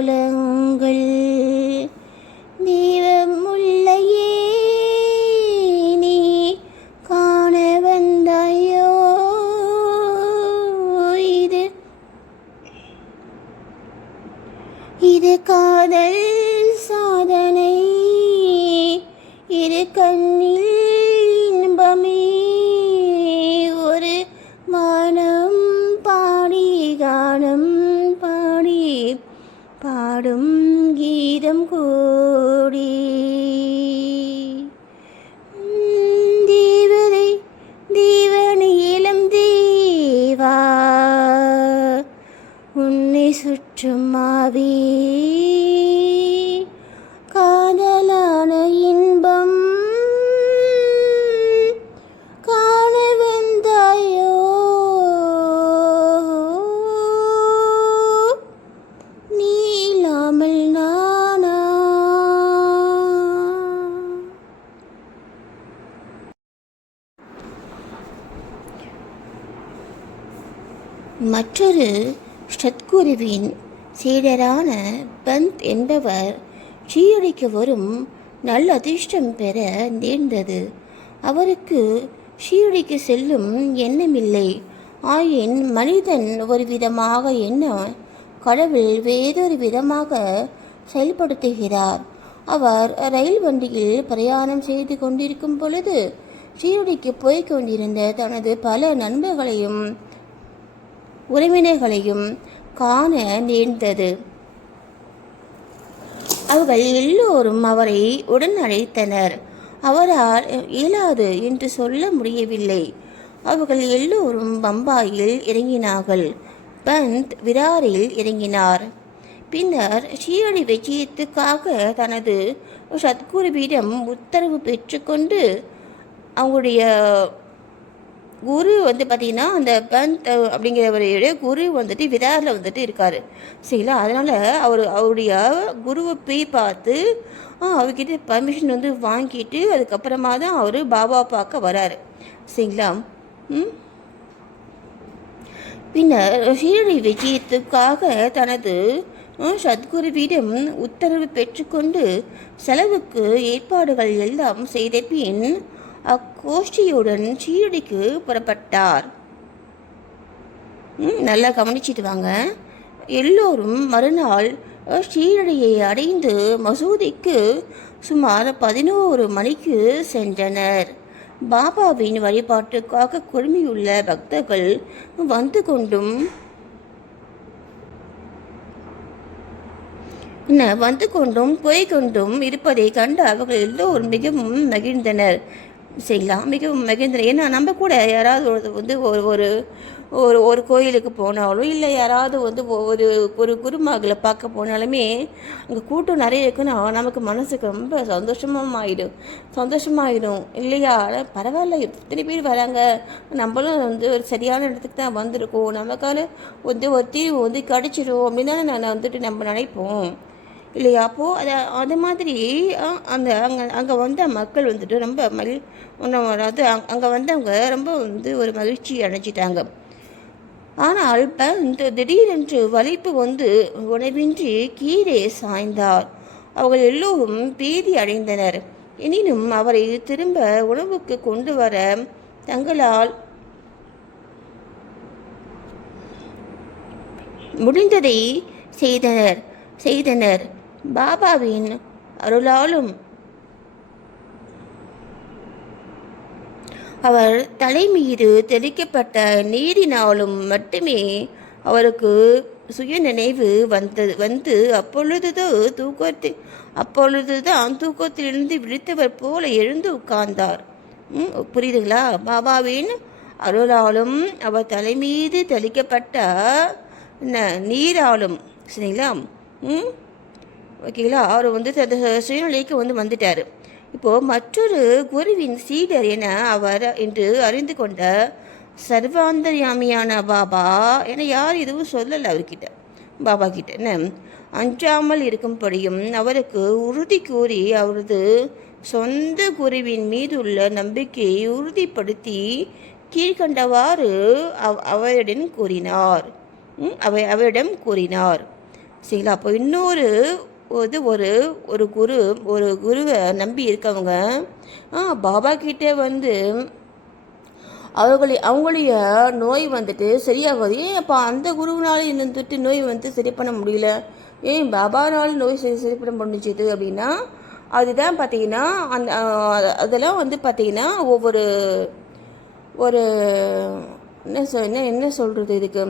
lên பாடும் கீதம் கூடி. தேவதை தேவனை இளம் தேவா. உன்னை சுற்றும் மாவே மற்றொரு ஷத்குருவின் சீடரான பந்த் என்பவர் ஷீரடிக்கு வரும் நல்ல அதிர்ஷ்டம் பெற நேர்ந்தது. அவருக்கு ஷீரடிக்கு செல்லும் எண்ணமில்லை. ஆயின் மனிதன் ஒரு விதமாக எண்ண கடவுள் வேறொரு விதமாக செயல்படுத்துகிறார். அவர் ரயில் வண்டியில் பிரயாணம் செய்து கொண்டிருக்கும் பொழுது ஷீரடிக்கு போய்க் கொண்டிருந்த தனது பல நண்பர்களையும் உறவினர்களையும் காண நேர்ந்தது. அவர்கள் எல்லோரும் அவரை உடன் அழைத்தனர். அவரால் இயலாது என்று சொல்ல முடியவில்லை. அவர்கள் எல்லோரும் பம்பாயில் இறங்கினார்கள். பந்த் விராரில் இறங்கினார். பின்னர் ஷீரடி விஜயத்துக்காக தனது சத்குருவிடம் உத்தரவு பெற்றுக்கொண்டு அவங்களுடைய குரு வந்து பார்த்தீங்கன்னா அந்த பந்த் அப்படிங்கிறவருடைய குரு வந்துட்டு விதாரில் வந்துட்டு இருக்கார். சரிங்களா? அதனால் அவர் அவருடைய குருவை போய் பார்த்து அவர்கிட்ட பர்மிஷன் வந்து வாங்கிட்டு அதுக்கப்புறமா தான் அவர் பாபா பார்க்க வராரு. சரிங்களா? ம்? பின்னர் ஷீரடி விஜயத்துக்காக தனது சத்குருவிடம் உத்தரவு பெற்றுக்கொண்டு செலவுக்கு ஏற்பாடுகள் எல்லாம் செய்த பின் அக்கோஷ்டியுடன் ஷீரடிக்கு புறப்பட்டார். ம், நல்லா கவனிச்சிட்டு வாங்க. எல்லோரும் மறுநாள் அஹ், ஷீரடியை அடைந்து மசூதிக்கு சுமார் பதினோரு மணிக்கு சென்றனர். பாபாவின் வழிபாட்டுக்காக குழுமியுள்ள பக்தர்கள் வந்து கொண்டும் என்ன வந்து கொண்டும் போய் கொண்டும் இருப்பதை கண்டு அவர்கள் எல்லோரும் மிகவும் மகிழ்ந்தனர். சரிங்களா மிகவும் மகிழ்ந்தனர் ஏன்னா நம்ம கூட யாராவது ஒரு வந்து ஒரு ஒரு ஒரு ஒரு கோயிலுக்கு போனாலும் இல்லை யாராவது வந்து ஒரு ஒரு குருமகளை பார்க்க போனாலுமே அங்கே கூட்டம் நிறைய இருக்குன்னா நமக்கு மனசுக்கு ரொம்ப சந்தோஷமாக ஆயிடும் சந்தோஷமாயிடும். இல்லையா? பரவாயில்ல. இத்தனை பேர் வராங்க? நம்மளும் வந்து ஒரு சரியான இடத்துக்கு தான் வந்திருக்கோம். நமக்கான வந்து ஒரு தீர்வு வந்து கிடச்சிடும் அப்படின்னு தானே நான் வந்துட்டு நம்ம நினைப்போம். இல்லையா? அப்போது அதை அது மாதிரி அந்த அங்கே அங்கே வந்த மக்கள் வந்துட்டு ரொம்ப மகிழ் அதாவது அங்கே வந்தவங்க ரொம்ப வந்து ஒரு மகிழ்ச்சி அடைஞ்சிட்டாங்க. ஆனால் இந்த திடீரென்று வலிப்பு வந்து உணவின்றி கீழே சாய்ந்தார். அவர்கள் எல்லோரும் பீதி அடைந்தனர். எனினும் அவரை திரும்ப உணவுக்கு கொண்டு வர தங்களால் முடிந்ததை செய்தனர் செய்தனர். பாபாவின் அருளாலும். அவர் தலை மீது தெளிக்கப்பட்ட நீரினாலும் மட்டுமே அவருக்கு சுய நினைவு வந்தது வந்து அப்பொழுதுதான் தூக்கத்தில் அப்பொழுதுதான் தூக்கத்திலிருந்து விழித்தவர் போல எழுந்து உட்கார்ந்தார். ம், புரியுதுங்களா? பாபாவின் அருளாலும் அவர் தலைமீது தெளிக்கப்பட்ட நீராலும் சரிங்களா? ம் ஓகேங்களா? அவர் வந்து தனது சுயநிலைக்கு வந்து வந்துட்டார். இப்போது மற்றொரு குருவின் சீடர் என அவர் என்று அறிந்து கொண்ட சர்வாந்தர்யாமியான பாபா என யார் எதுவும் சொல்லலை அவர்கிட்ட. பாபா கிட்ட என்ன? அஞ்சாமல் இருக்கும்படியும் அவருக்கு உறுதி கூறி அவரது சொந்த குருவின் மீதுள்ள நம்பிக்கையை உறுதிப்படுத்தி கீழ்கண்டவாறு அவ் அவரிடம் கூறினார். அவ அவரிடம் கூறினார். சரிங்களா? அப்போ இன்னொரு இது ஒரு ஒரு குரு ஒரு குருவை நம்பி இருக்கவங்க பாபா கிட்டே வந்து அவர்களை அவங்களுடைய நோய் வந்துட்டு சரியாகாது. ஏன் அப்போ அந்த குருவினால இருந்துட்டு நோய் வந்து சரி பண்ண முடியல? ஏன் பாபானால் நோய் சரி சரி பண்ண முடிஞ்சது அப்படின்னா அதுதான் பார்த்தீங்கன்னா அந்த அதெல்லாம் வந்து பார்த்தீங்கன்னா ஒவ்வொரு ஒரு என்ன சொல் என்ன என்ன சொல்கிறது இதுக்கு?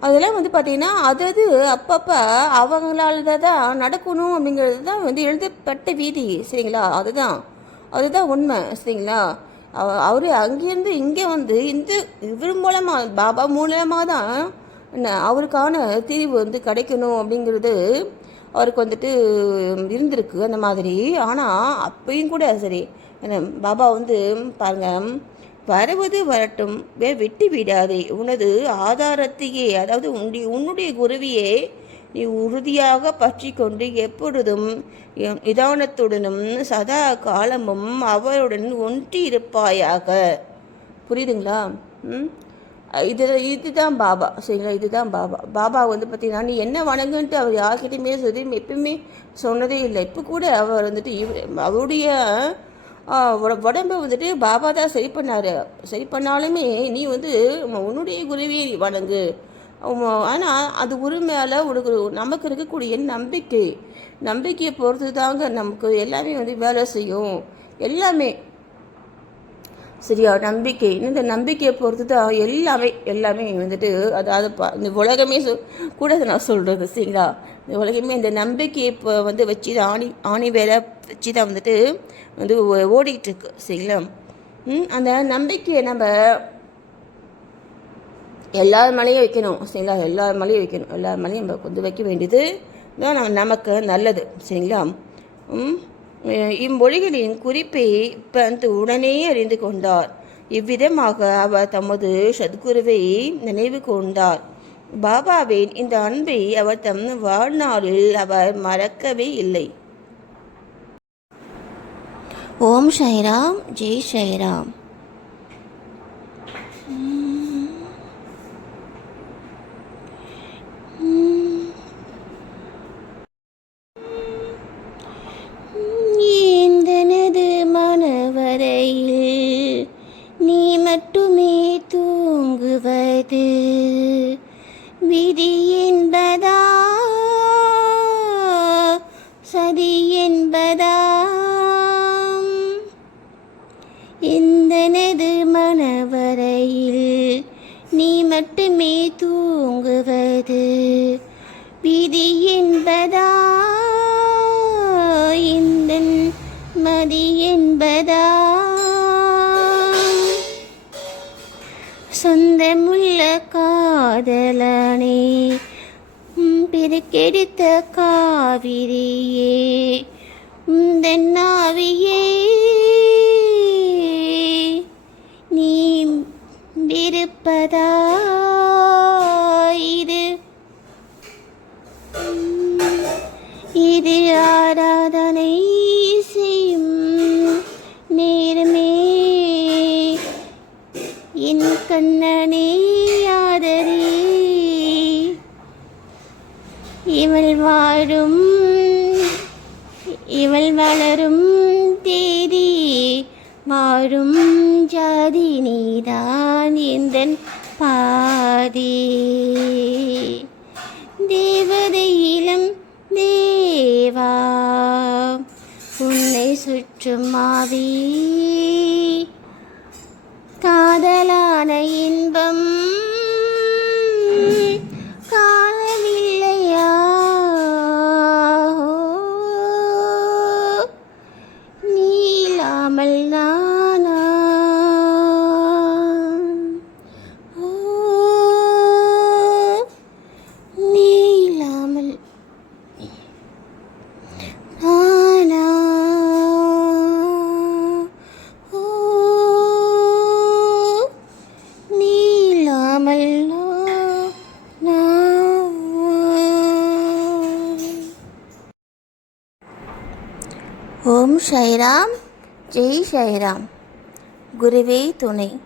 அதெல்லாம் வந்து பார்த்திங்கன்னா அது அது அப்பப்போ அவங்களால தான் நடக்கணும் அப்படிங்கிறது தான் வந்து எழுதப்பட்ட வீதி சரிங்களா? அதுதான். அதுதான் உண்மை சரிங்களா? அவர் அங்கேருந்து இங்கே வந்து இந்த இவர் மூலமாக பாபா மூலமாக தான் என்ன அவருக்கான தீர்வு வந்து கிடைக்கணும் அப்படிங்கிறது அவருக்கு வந்துட்டு இருந்திருக்கு அந்த மாதிரி. ஆனால் அப்பயும் கூட சரி. பாபா வந்து பாருங்கள் வருவது வரட்டும் வே விடாதே. உனது ஆதாரத்தையே அதாவது உன்னுடைய உன்னுடைய குருவியே நீ உறுதியாக பற்றி கொண்டு எப்பொழுதும் நிதானத்துடனும் சதா காலமும் அவருடன் ஒன்றி இருப்பாயாக புரியுதுங்களா? ம்? இது இதுதான் பாபா. சரிங்களா? இதுதான் பாபா. பாபா வந்து பார்த்தீங்கன்னா நீ என்ன வணங்குன்ட்டு அவர் யார்கிட்டையுமே சொல்லி எப்பயுமே சொன்னதே இல்லை. இப்போ கூட அவர் வந்துட்டு இவ- அவருடைய உடம்பை வந்துட்டு பாபா தான் சரி பண்ணார். சரி பண்ணாலுமே நீ வந்து உன்னுடைய குருவியை நீ வணங்கு ஆனால் அது குரு மேலே உனக்கு நமக்கு இருக்கக்கூடிய நம்பிக்கை. நம்பிக்கையை பொறுத்து தாங்க நமக்கு எல்லாமே வந்து வேலை செய்யும். எல்லாமே. சரியா? நம்பிக்கை. இந்த நம்பிக்கையை பொறுத்து தான் எல்லாமே எல்லாமே வந்துட்டு அதாவது இந்த உலகமே சொ கூட நான் சொல்கிறது சரிங்களா? உலகமே இந்த நம்பிக்கையை இப்போ வந்து வச்சு ஆணி ஆணி வேலை வச்சு தான் வந்துட்டு வந்து ஓ- இருக்கு. சரிங்களா? அந்த நம்பிக்கையை நம்ம எல்லார் மலையும் வைக்கணும். சரிங்களா? எல்லார் மலையும் வைக்கணும். எல்லார் மலையும் நம்ம வந்து வைக்க வேண்டியது தான் நமக்கு நல்லது. சரிங்களா? இம்மொழிகளின் குறிப்பை பந்த் உடனே அறிந்து கொண்டார். இவ்விதமாக அவர் தமது சத்குருவை நினைவு கொண்டார். பாபாவின் இந்த அன்பை அவர் தம் வாழ்நாளில் அவர் மறக்கவே இல்லை. ஓம் ஷைராம் ஜெய் ஷைராம் காதலனே உம் பிறக்கெடுத்த காவிரியே தென்னாவியே. நீ விருப்பதா இது இது ஆராதனை நீதான் பாதி. தேவதையிலும் தேவா உன்னை சுற்றும் மாவீ ஓம் ஷைராம் ஜெய் ஷைராம். குருவே துணை.